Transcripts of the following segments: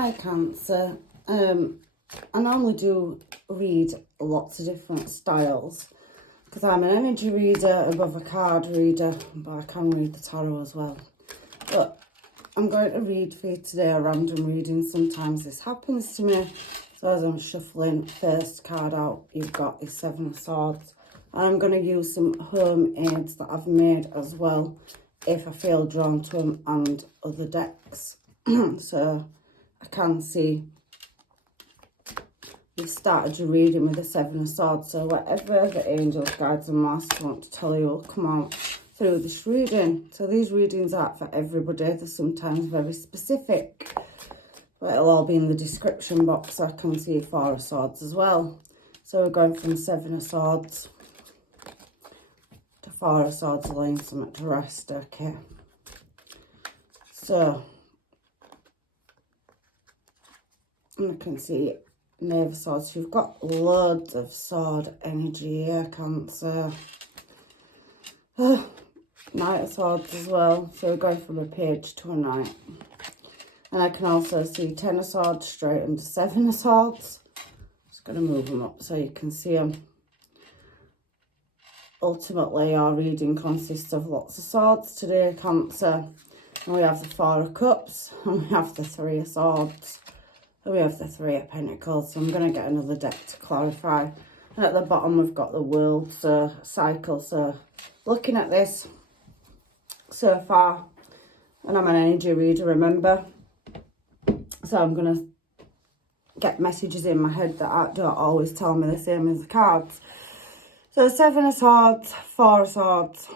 Hi Cancer. I normally do read lots of different styles because I'm an energy reader above a card reader, but I can read the tarot as well. But I'm going to read for you today a random reading. Sometimes this happens to me. So as I'm shuffling first card out, you've got the Seven of Swords. And I'm going to use some home aids that I've made as well if I feel drawn to them and other decks. So I can see you've started your reading with the Seven of Swords. So whatever the angels, guides and masters want to tell you will come out through this reading. So these readings aren't for everybody. They're sometimes very specific. But it'll all be in the description box. So I can see Four of Swords as well. So we're going from Seven of Swords to Four of Swords, laying something to rest. Okay. So I can see Knave of Swords. You've got loads of sword energy here, Cancer. Knight of Swords as well. So we're going from a page to a knight. And I can also see Ten of Swords straight into Seven of Swords. Just going to move them up so you can see them. Ultimately, our reading consists of lots of swords today, Cancer. And we have the Four of Cups. And we have the Three of Swords. And we have the Three of Pentacles. So I'm going to get another deck to clarify. And at the bottom, we've got the World cycle. So looking at this so far, and I'm an energy reader, remember. So I'm going to get messages in my head that don't always tell me the same as the cards. So Seven of Swords, Four of Swords.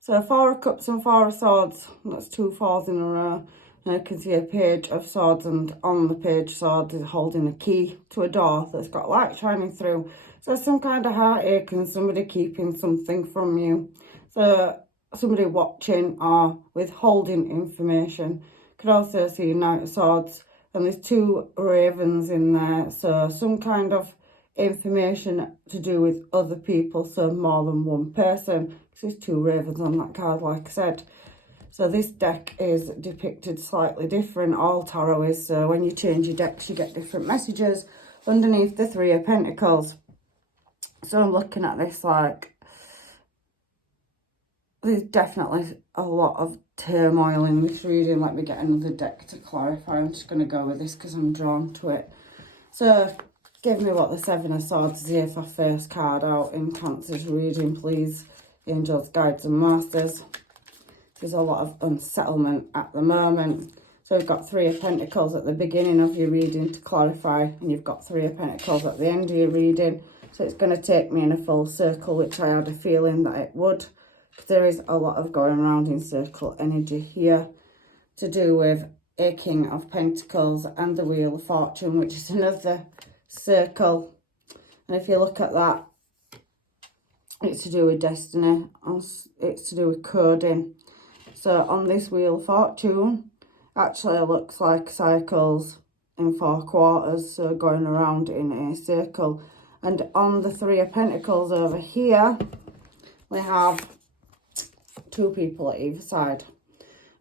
So Four of Cups and Four of Swords. That's two fours in a row. And I can see a Page of Swords, and on the Page of Swords is holding a key to a door that's got light shining through. So some kind of heartache and somebody keeping something from you. So somebody watching or withholding information. Could also see a Knight of Swords, and there's two ravens in there. So some kind of information to do with other people, so more than one person. There's two ravens on that card, like I said. So this deck is depicted slightly different. All tarot is. So when you change your decks, you get different messages underneath the Three of Pentacles. So I'm looking at this like there's definitely a lot of turmoil in this reading. Let me get another deck to clarify. I'm just going to go with this because I'm drawn to it. So give me what the Seven of Swords is here for first card out in Cancer's reading, please. Angels, guides and masters. There's a lot of unsettlement at the moment. So we've got Three of Pentacles at the beginning of your reading to clarify. And you've got Three of Pentacles at the end of your reading. So it's going to take me in a full circle, which I had a feeling that it would. There is a lot of going around in circle energy here to do with a King of Pentacles and the Wheel of Fortune, which is another circle. And if you look at that, it's to do with destiny. It's to do with coding. So on this Wheel of Fortune, actually it looks like cycles in 4 quarters, so going around in a circle. And on the Three of Pentacles over here, we have two people at either side.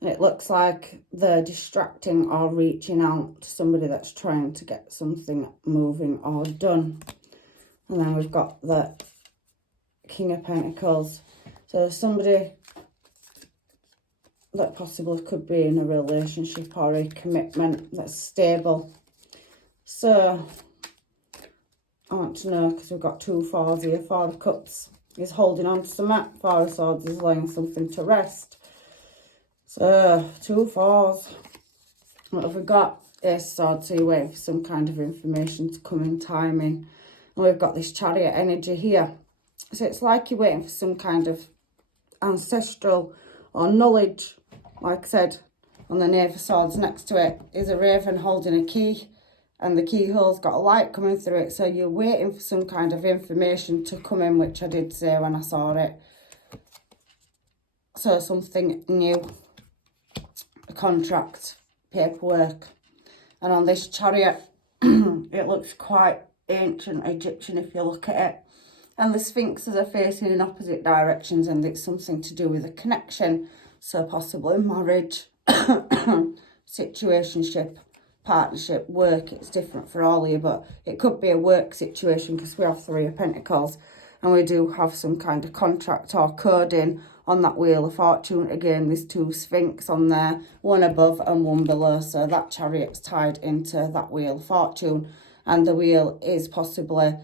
And it looks like they're distracting or reaching out to somebody that's trying to get something moving or done. And then we've got the King of Pentacles. So somebody that possibly could be in a relationship or a commitment that's stable. So I want to know, because we've got two fours here. Four of Cups is holding on to some mat. Four of Swords is laying something to rest. So two fours. What have we got? Ace of Swords, so you're waiting for some kind of information to come in timing. And we've got this Chariot energy here. So it's like you're waiting for some kind of ancestral or knowledge. Like I said, on the Knave of Swords next to it is a raven holding a key. And the keyhole's got a light coming through it. So you're waiting for some kind of information to come in, which I did say when I saw it. So something new. A contract, paperwork. And on this Chariot, it looks quite ancient Egyptian if you look at it. And the sphinxes are facing in opposite directions, and it's something to do with a connection. So possibly marriage. situationship, partnership, work. It's different for all of you, but it could be a work situation because we have Three of Pentacles and we do have some kind of contract or coding on that Wheel of Fortune. Again, there's two Sphinx on there, one above and one below, so that Chariot's tied into that Wheel of Fortune, and the wheel is possibly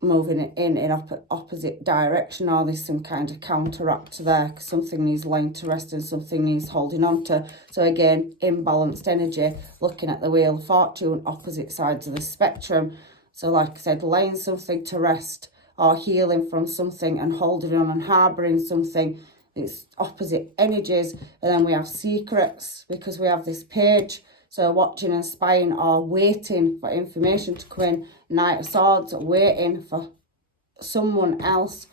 moving it in opposite direction, or there's some kind of counteract there because something needs laying to rest and something needs holding on to. So again, imbalanced energy, looking at the Wheel of Fortune, opposite sides of the spectrum. So like I said, laying something to rest or healing from something and holding on and harbouring something. It's opposite energies. And then we have secrets because we have this Page. So watching and spying or waiting for information to come in. Knight of Swords, waiting for someone else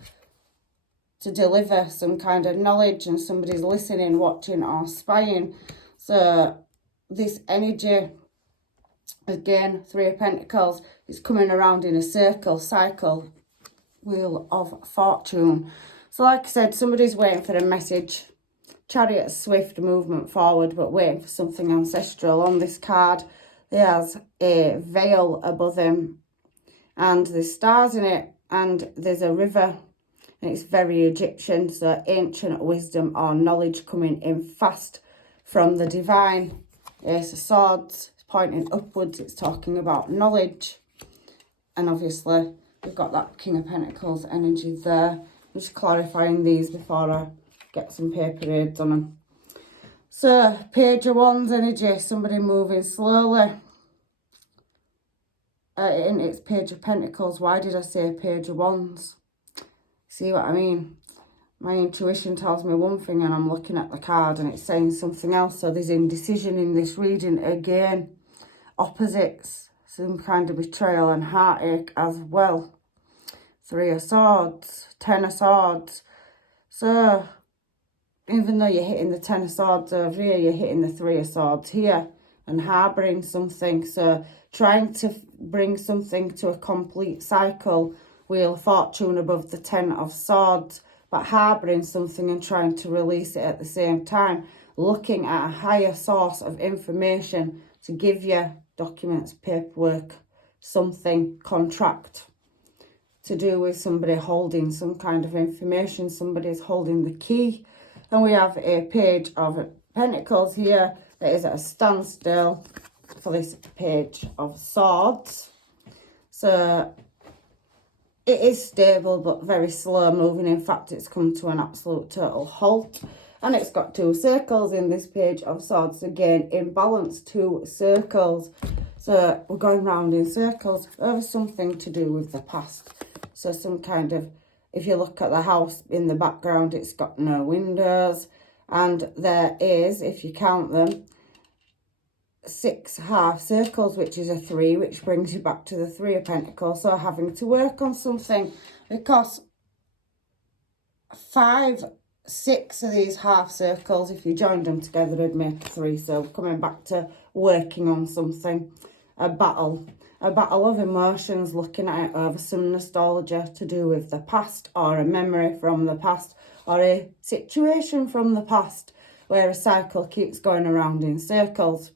to deliver some kind of knowledge, and somebody's listening, watching or spying. So this energy, again, Three of Pentacles, is coming around in a cycle, Wheel of Fortune. So like I said, somebody's waiting for a message. Chariot, swift movement forward, but waiting for something ancestral. On this card, there's a veil above him, and there's stars in it, and there's a river, and it's very Egyptian, so ancient wisdom or knowledge coming in fast from the divine. Ace of Swords, it's pointing upwards, it's talking about knowledge, and obviously we've got that King of Pentacles energy there. I'm just clarifying these before I get some paper aids on them. So, Page of Wands energy, somebody moving slowly. And it's Page of Pentacles. Why did I say Page of Wands? See what I mean? My intuition tells me one thing and I'm looking at the card and it's saying something else. So there's indecision in this reading again. Opposites, some kind of betrayal and heartache as well. Three of Swords, Ten of Swords. So even though you're hitting the Ten of Swords over here, you're hitting the Three of Swords here and harbouring something. So trying to bring something to a complete cycle, Wheel of Fortune above the Ten of Swords, but harbouring something and trying to release it at the same time. Looking at a higher source of information to give you documents, paperwork, something, contract, to do with somebody holding some kind of information. Somebody's holding the key. And we have a Page of Pentacles here that is at a standstill for this Page of Swords. So it is stable but very slow moving. In fact, it's come to an absolute total halt. And it's got two circles in this Page of Swords. Again, in balance, two circles. So we're going round in circles over something to do with the past. So some kind of, if you look at the house in the background, it's got no windows. And there is, if you count them, 6 half circles, which is a 3, which brings you back to the Three of Pentacles. So having to work on something, because 5, 6 of these half circles, if you joined them together, would make 3. So coming back to working on something, a battle of emotions, looking at it over some nostalgia to do with the past, or a memory from the past, or a situation from the past where a cycle keeps going around in circles.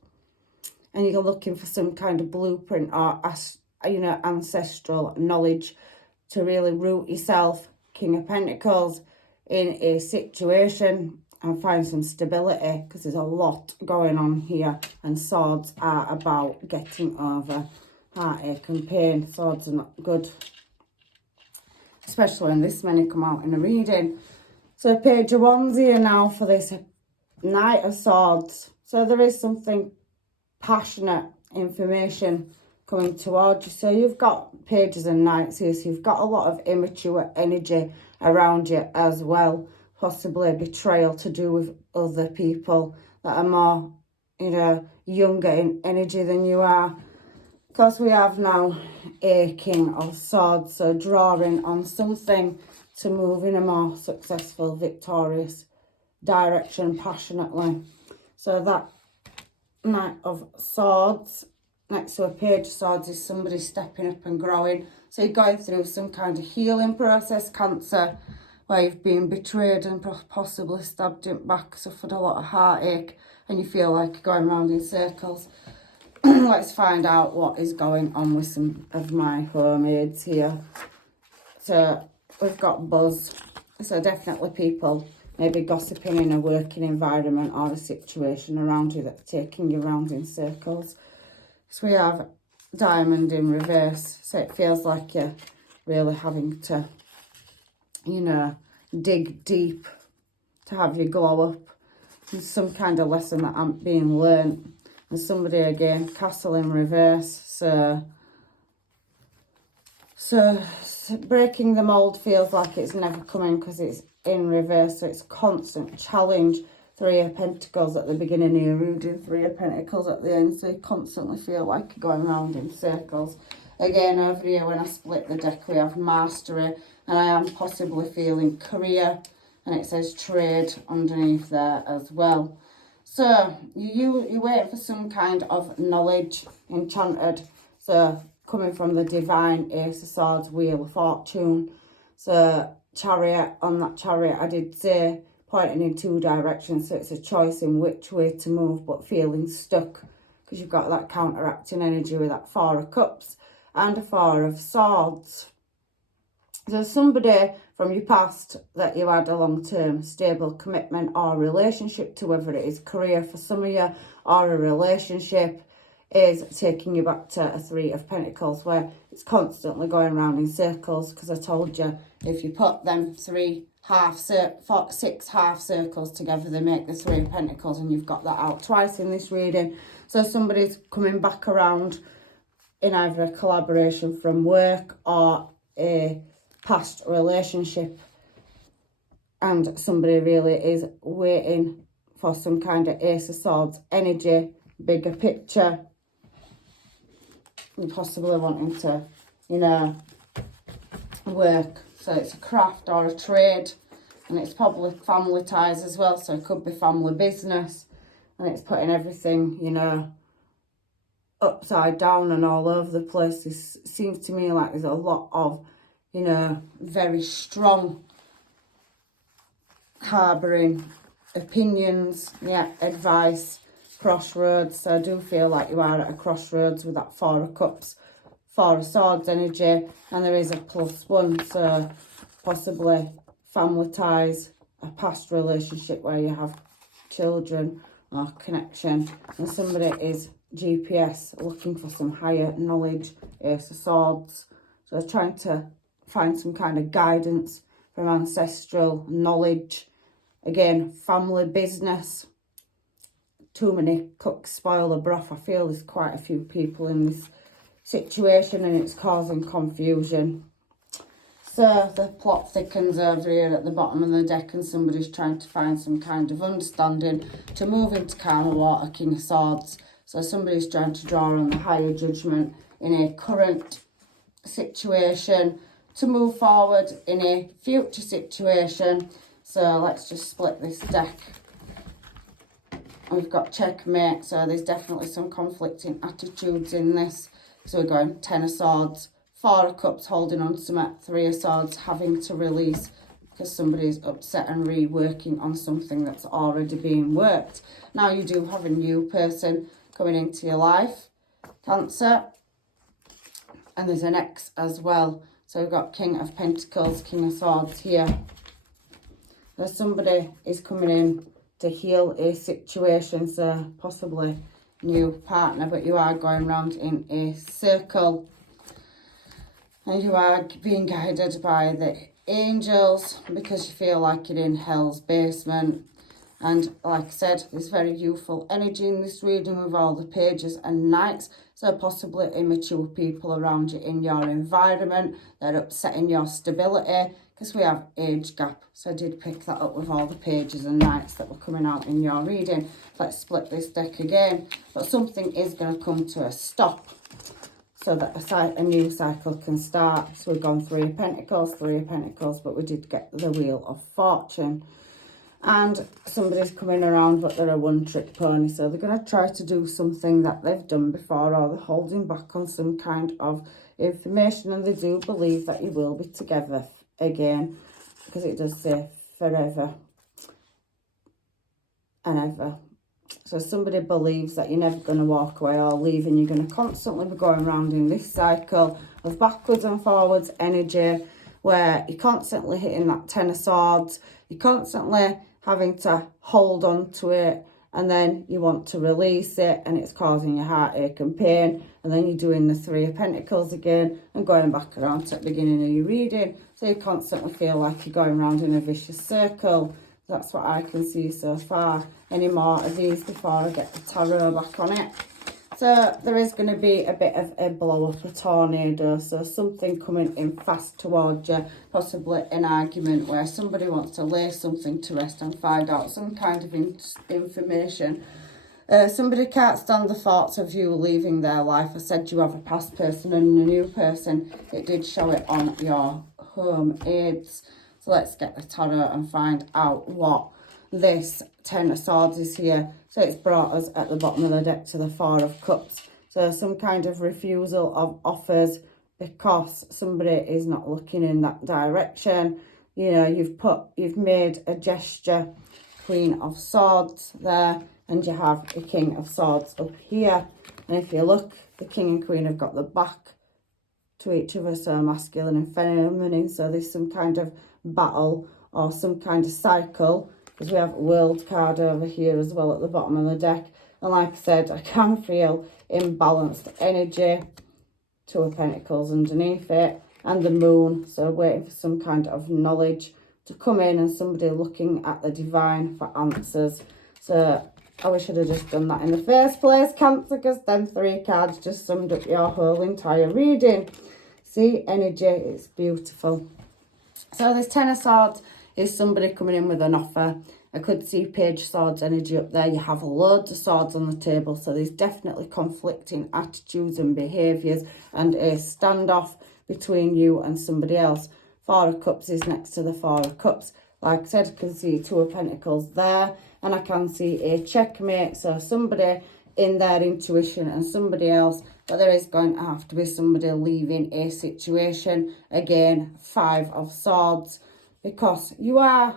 And you're looking for some kind of blueprint or, ancestral knowledge to really root yourself, King of Pentacles, in a situation and find some stability, because there's a lot going on here. And Swords are about getting over heartache and pain. Swords are not good, especially when this many come out in a reading. So Page of Wands here now for this Knight of Swords. So there is something passionate information coming towards you. So you've got Pages and Knights here, so you've got a lot of immature energy around you as well. Possibly a betrayal to do with other people that are more, younger in energy than you are. Because we have now a King of Swords, so drawing on something to move in a more successful, victorious direction passionately. So that Knight of Swords next to a Page of Swords is somebody stepping up and growing. So you're going through some kind of healing process, Cancer, where you've been betrayed and possibly stabbed in back, suffered a lot of heartache, and you feel like you're going round in circles. Let's find out what is going on with some of my home aids here. So we've got buzz. So definitely people maybe gossiping in a working environment or a situation around you that's taking you round in circles. So we have diamond in reverse. So it feels like you're really having to, you know, dig deep to have your glow up. There's some kind of lesson that I'm being learnt. And somebody again, castle in reverse. So breaking the mould feels like it's never coming because it's in reverse. So it's constant challenge. 3 of Pentacles at the beginning of your reading, 3 of Pentacles at the end. So you constantly feel like you're going round in circles. Again, over here, when I split the deck, we have mastery. And I am possibly feeling career. And it says trade underneath there as well. So you wait for some kind of knowledge, enchanted. So coming from the divine, Ace of Swords, Wheel of Fortune. So chariot, on that chariot I did say pointing in 2 directions. So it's a choice in which way to move, but feeling stuck because you've got that counteracting energy with that 4 of Cups and a 4 of Swords. So somebody from your past that you had a long-term stable commitment or relationship to, whether it is career for some of you or a relationship, is taking you back to a 3 of Pentacles where it's constantly going around in circles. Because I told you, if you put them 6 half circles together, they make the 3 of Pentacles, and you've got that out twice in this reading. So somebody's coming back around in either a collaboration from work or a past relationship, and somebody really is waiting for some kind of Ace of Swords energy, bigger picture, and possibly wanting to, you know, work. So it's a craft or a trade, and it's probably family ties as well. So it could be family business, and it's putting everything, you know, upside down and all over the place. This seems to me like there's a lot of, you know, very strong harbouring opinions, yeah, advice, crossroads. So I do feel like you are at a crossroads with that 4 of Cups, 4 of Swords energy, and there is a +1. So possibly family ties, a past relationship where you have children or connection, and somebody is GPS looking for some higher knowledge, Ace of Swords. So trying to find some kind of guidance from ancestral knowledge. Again, family business. Too many cooks spoil the broth. I feel there's quite a few people in this situation and it's causing confusion. So the plot thickens over here at the bottom of the deck, and somebody's trying to find some kind of understanding to move into calmer water, King of Swords. So somebody's trying to draw on the higher judgment in a current situation to move forward in a future situation. So let's just split this deck. We've got checkmate, so there's definitely some conflicting attitudes in this. So we're going 10 of Swords, 4 of Cups holding on to something, 3 of Swords having to release because somebody's upset and reworking on something that's already being worked. Now you do have a new person coming into your life, Cancer, and there's an ex as well. So we've got King of Pentacles, King of Swords here. There's somebody is coming in to heal a situation, so possibly new partner, but you are going round in a circle. And you are being guided by the angels because you feel like you're in hell's basement. And like I said, there's very youthful energy in this reading with all the pages and knights. So possibly immature people around you in your environment. They're upsetting your stability because we have age gap. So I did pick that up with all the pages and knights that were coming out in your reading. Let's split this deck again. But something is going to come to a stop so that a new cycle can start. So we've gone 3 of Pentacles, 3 of Pentacles, but we did get the Wheel of Fortune. And somebody's coming around, but they're a one-trick pony. So they're going to try to do something that they've done before, or they're holding back on some kind of information. And they do believe that you will be together again. because it does say forever and ever. So somebody believes that you're never going to walk away or leave, and you're going to constantly be going around in this cycle of backwards and forwards energy, where you're constantly hitting that Ten of Swords, you're constantly having to hold on to it, and then you want to release it, and it's causing you heartache and pain, and then you're doing the Three of Pentacles again and going back around to the beginning of your reading. So you constantly feel like you're going around in a vicious circle. That's what I can see so far. Any more of these before I get the tarot back on it? So there is going to be a bit of a blow up, a tornado. So something coming in fast towards you, possibly an argument where somebody wants to lay something to rest and find out some kind of information. Somebody can't stand the thoughts of you leaving their life. I said you have a past person and a new person. It did show it on your home aids. So let's get the tarot and find out what this Ten of Swords is here. So it's brought us at the bottom of the deck to the Four of Cups. So some kind of refusal of offers because somebody is not looking in that direction. You know, you've made a gesture, Queen of Swords there, and you have the King of Swords up here. And if you look, the King and Queen have got the back to each other, so masculine and feminine. So there's some kind of battle or some kind of cycle, because we have a World card over here as well at the bottom of the deck. And like I said, I can feel imbalanced energy. Two of Pentacles underneath it, and the Moon. So waiting for some kind of knowledge to come in, and somebody looking at the divine for answers. So I wish I'd have just done that in the first place, Cancer, because them three cards just summed up your whole entire reading. See, energy, it's beautiful. So this Ten of Swords is somebody coming in with an offer. I could see Page Swords energy up there. You have loads of swords on the table, so there's definitely conflicting attitudes and behaviours and a standoff between you and somebody else. Four of Cups is next to the Four of Cups. Like I said, I can see Two of Pentacles there, and I can see a checkmate. So somebody in their intuition and somebody else, but there is going to have to be somebody leaving a situation. Again, Five of Swords, because you are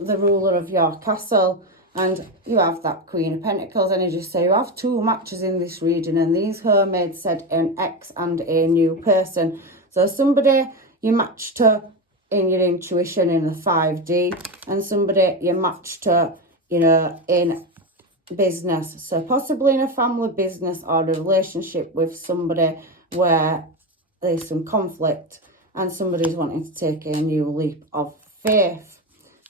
the ruler of your castle, and you have that Queen of Pentacles energy. So you have two matches in this reading, and these hermaids said an ex and a new person. So somebody you match to in your intuition in the 5D, and somebody you match to, you know, in business. So possibly in a family business or a relationship with somebody where there's some conflict and somebody's wanting to take a new leap of faith.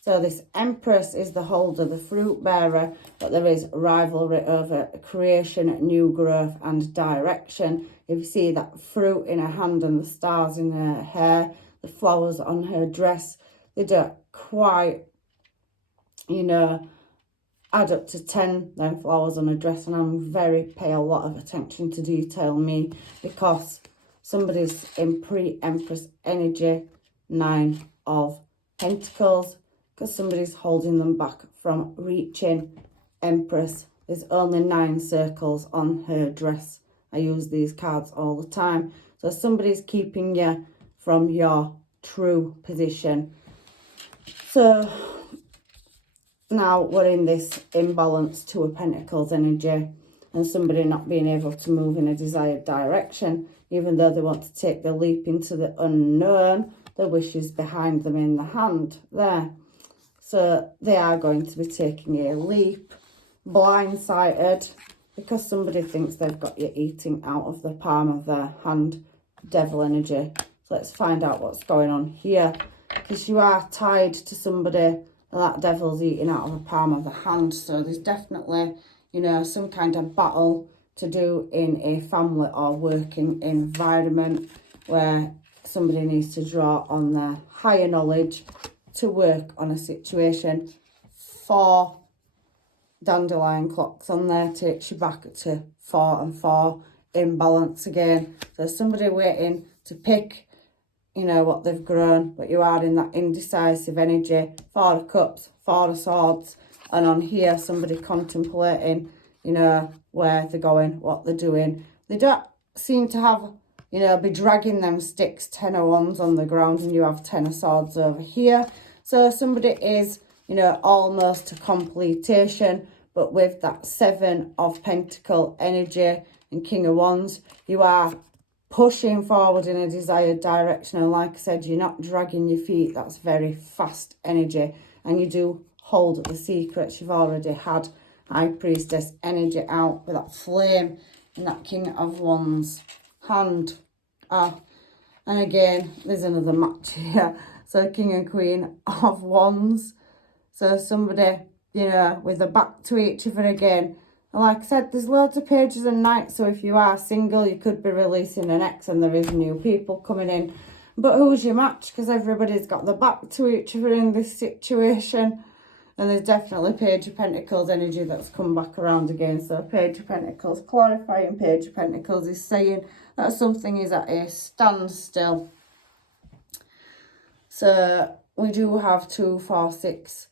So this Empress is the holder, the fruit bearer, but there is rivalry over creation, new growth and direction. If you see that fruit in her hand and the stars in her hair, the flowers on her dress, they don't quite, you know, add up to 10 then flowers on a dress. And I'm pay a lot of attention to detail, me, because somebody's in pre-Empress energy. 9 of Pentacles, because somebody's holding them back from reaching Empress. There's only 9 circles on her dress. I use these cards all the time. So somebody's keeping you from your true position. So now we're in this imbalance, Two of Pentacles energy, and somebody not being able to move in a desired direction, even though they want to take the leap into the unknown. The wish is behind them in the hand there. So they are going to be taking a leap, blindsided, because somebody thinks they've got you eating out of the palm of their hand. Devil energy. So let's find out what's going on here, because you are tied to somebody, and that devil's eating out of the palm of the hand. So there's definitely, you know, some kind of battle to do in a family or working environment where somebody needs to draw on their higher knowledge to work on a situation. 4 dandelion clocks on there takes you back to 4 and 4, imbalance again. So somebody waiting to pick, you know, what they've grown, but you are in that indecisive energy. 4 of Cups, 4 of Swords, and on here somebody contemplating, you know, where they're going, what they're doing. They don't seem to have, you know, be dragging them sticks. 10 of Wands on the ground, and you have 10 of Swords over here. So somebody is, you know, almost to completion, but with that 7 of Pentacle energy and King of Wands, you are pushing forward in a desired direction. And like I said, you're not dragging your feet. That's very fast energy. And you do hold the secrets. You've already had High Priestess energy out with that flame and that King of Wands hand. And again, there's another match here. So King and Queen of Wands. So somebody, you know, with a back to each other again. And like I said, there's loads of pages and knights. So if you are single, you could be releasing an ex and there is new people coming in. But who's your match? Because everybody's got the back to each other in this situation. And there's definitely Page of Pentacles energy that's come back around again. So Page of Pentacles, clarifying Page of Pentacles is saying that something is at a standstill. So we do have 2, 4, 6,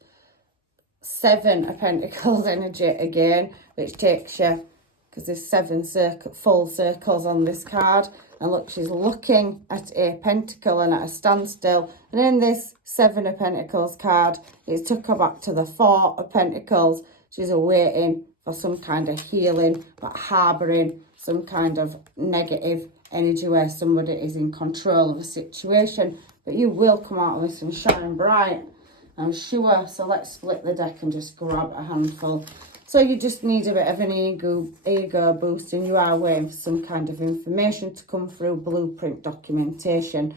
7 of Pentacles energy again, which takes you, because there's 7 full circles on this card. And look, she's looking at a pentacle and at a standstill. And in this 7 of Pentacles card, it's took her back to the 4 of Pentacles. She's awaiting for some kind of healing, but harbouring some kind of negative energy where somebody is in control of a situation. But you will come out of this and shine bright, I'm sure. So let's split the deck and just grab a handful. So you just need a bit of an ego boost, and you are waiting for some kind of information to come through, blueprint documentation.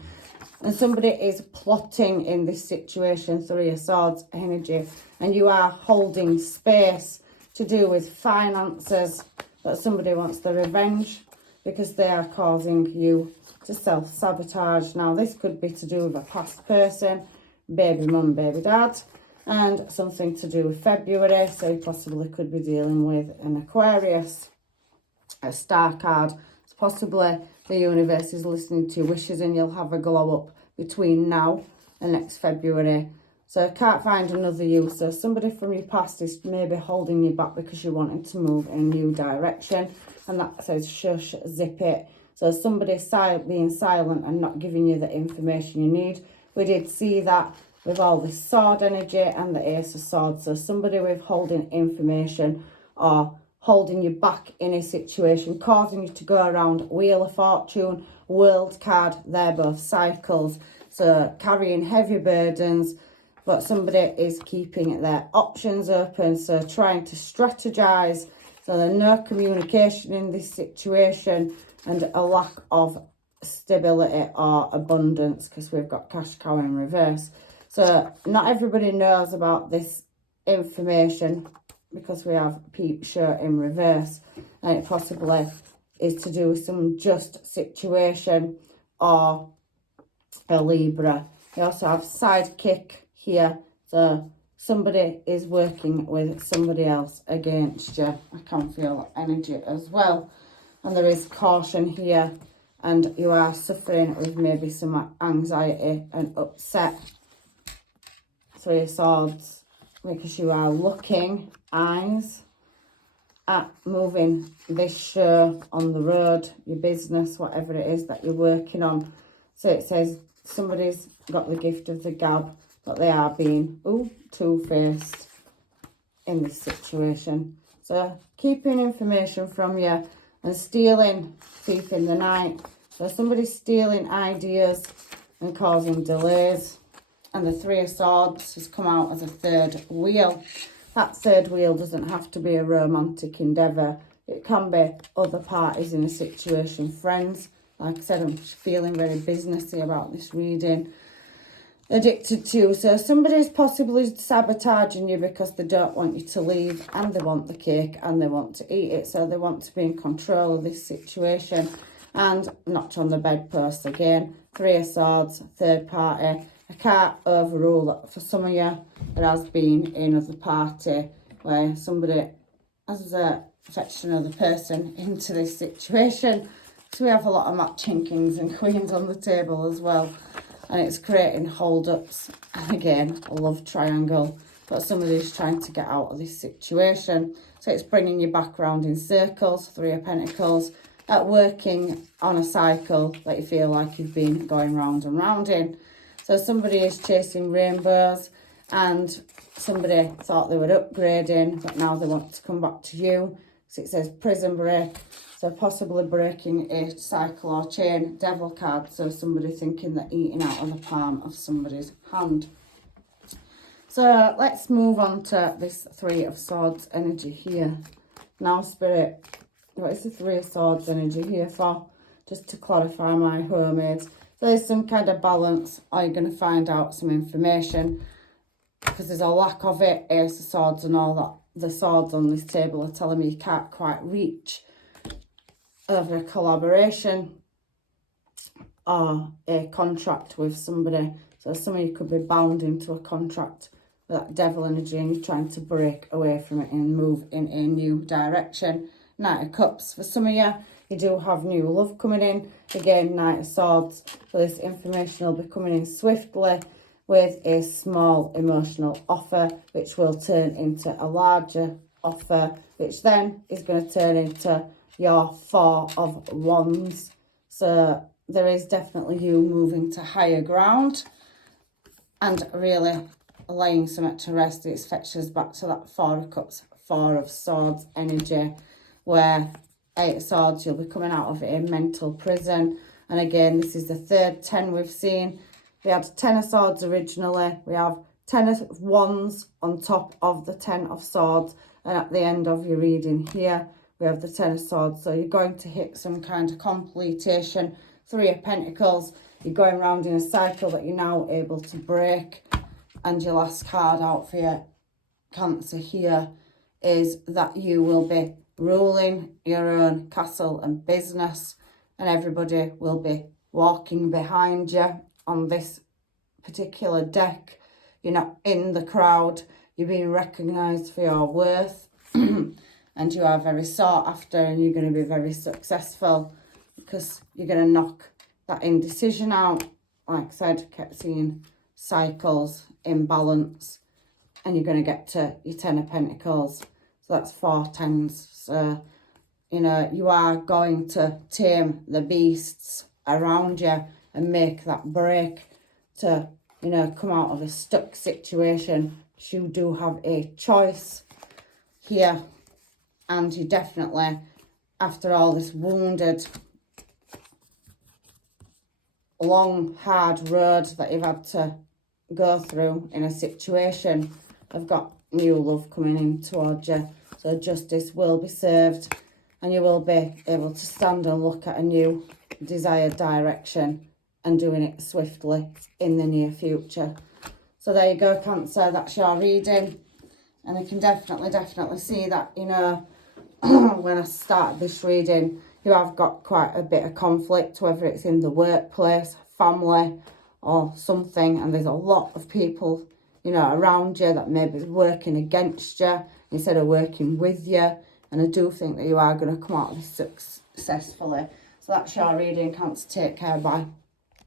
And somebody is plotting in this situation, 3 of Swords energy, and you are holding space to do with finances. But somebody wants the revenge because they are causing you to self-sabotage. Now, this could be to do with a past person, baby mum, baby dad, and something to do with February. So you possibly could be dealing with an Aquarius. A star card. It's possibly the universe is listening to your wishes and you'll have a glow up between now and next February. So I can't find another you. So somebody from your past is maybe holding you back because you wanted to move in a new direction. And that says shush, zip it. So somebody being silent and not giving you the information you need. We did see that with all this sword energy and the Ace of Swords. So somebody withholding information or holding you back in a situation, causing you to go around Wheel of Fortune, World card, they're both cycles. So carrying heavy burdens, but somebody is keeping their options open. So trying to strategize. So there's no communication in this situation and a lack of stability or abundance because we've got cash cow in reverse. So not everybody knows about this information because we have peep show in reverse, and it possibly is to do with some just situation or a Libra. We also have sidekick here, so somebody is working with somebody else against you. I can feel energy as well. And there is caution here, and you are suffering with maybe some anxiety and upset. 3 of Swords, because you are looking, eyes, at moving this show on the road, your business, whatever it is that you're working on. So it says somebody's got the gift of the gab, but they are being, two-faced in this situation. So keeping information from you and stealing, thief in the night. So somebody's stealing ideas and causing delays. And the 3 of Swords has come out as a 3rd wheel. That 3rd wheel doesn't have to be a romantic endeavour. It can be other parties in a situation, friends. Like I said, I'm feeling very businessy about this reading. Addicted to. So somebody's possibly sabotaging you because they don't want you to leave and they want the cake and they want to eat it. So they want to be in control of this situation. And notch on the bedpost again. 3 of Swords, 3rd party. I can't overrule that for some of you. There has been another party where somebody has fetched another person into this situation. So we have a lot of matching kings and queens on the table as well. And it's creating hold-ups. And again, a love triangle. But somebody's trying to get out of this situation. So it's bringing you back round in circles. 3 of Pentacles. Working on a cycle that you feel like you've been going round and round in. So somebody is chasing rainbows, and somebody thought they were upgrading, but now they want to come back to you. So it says prison break. So possibly breaking a cycle or chain. Devil card. So somebody thinking they're eating out of the palm of somebody's hand. So let's move on to this Three of Swords energy here. Now, Spirit, what is the Three of Swords energy here for? Just to clarify my homemade. So there's some kind of balance, or you're going to find out some information, because there's a lack of it. Ace of Swords and all that. The swords on this table are telling me you can't quite reach over a collaboration or a contract with somebody. So some of you could be bound into a contract with that devil energy, and you're trying to break away from it and move in a new direction. Knight of Cups. For some of you, you do have new love coming in. Again, Knight of Swords. So this information will be coming in swiftly with a small emotional offer, which will turn into a larger offer, which then is going to turn into your Four of Wands. So there is definitely you moving to higher ground and really laying something to rest. It fetches back to that Four of Cups, Four of Swords energy, where Eight of Swords, you'll be coming out of a mental prison. And again, this is the third 10 we've seen. We had 10 of Swords originally. We have 10 of Wands on top of the 10 of Swords. And at the end of your reading here, we have the 10 of Swords. So you're going to hit some kind of completion. Three of Pentacles. You're going around in a cycle that you're now able to break. And your last card out for your Cancer here is that you will be ruling your own castle and business. And everybody will be walking behind you on this particular deck. You're not in the crowd. You're being recognised for your worth. And you are very sought after, and you're going to be very successful because you're going to knock that indecision out. Like I said, kept seeing cycles, imbalance, and you're going to get to your 10 of Pentacles. So that's 4 tens. So, you know, you are going to tame the beasts around you and make that break to, you know, come out of a stuck situation. You do have a choice here. And you definitely, after all this wounded, long, hard road that you've had to go through in a situation, have got new love coming in towards you. So justice will be served, and you will be able to stand and look at a new desired direction and doing it swiftly in the near future. So there you go, Cancer. That's your reading. And I can definitely see that, you know, when I started this reading, you have got quite a bit of conflict, whether it's in the workplace, family, or something. And there's a lot of people, you know, around you that may be working against you instead of working with you. And I do think that you are going to come out of this successfully. So that's your reading, Cancer. Take care. Bye.